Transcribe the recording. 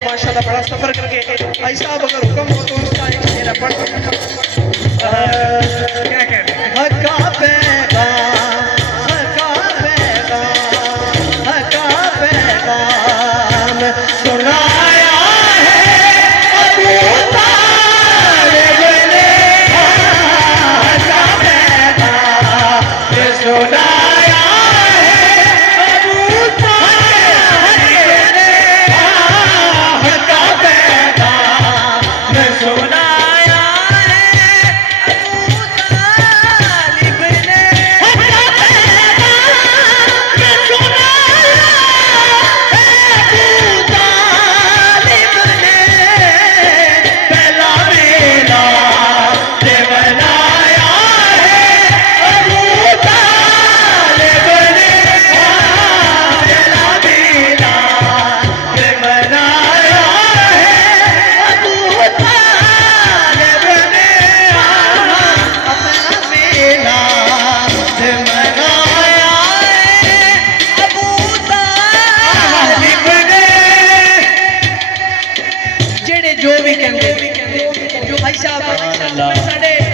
माशाल्लाह बड़ा सफर करके भाई साहब अगर हुक्म हो तो उसका एक शेर पढ़ क्या कहते हैं हका पैगाम सुनाया है अबू तालिब ने हका पैगाम सुनाया जो भी कहते जो भाई साहब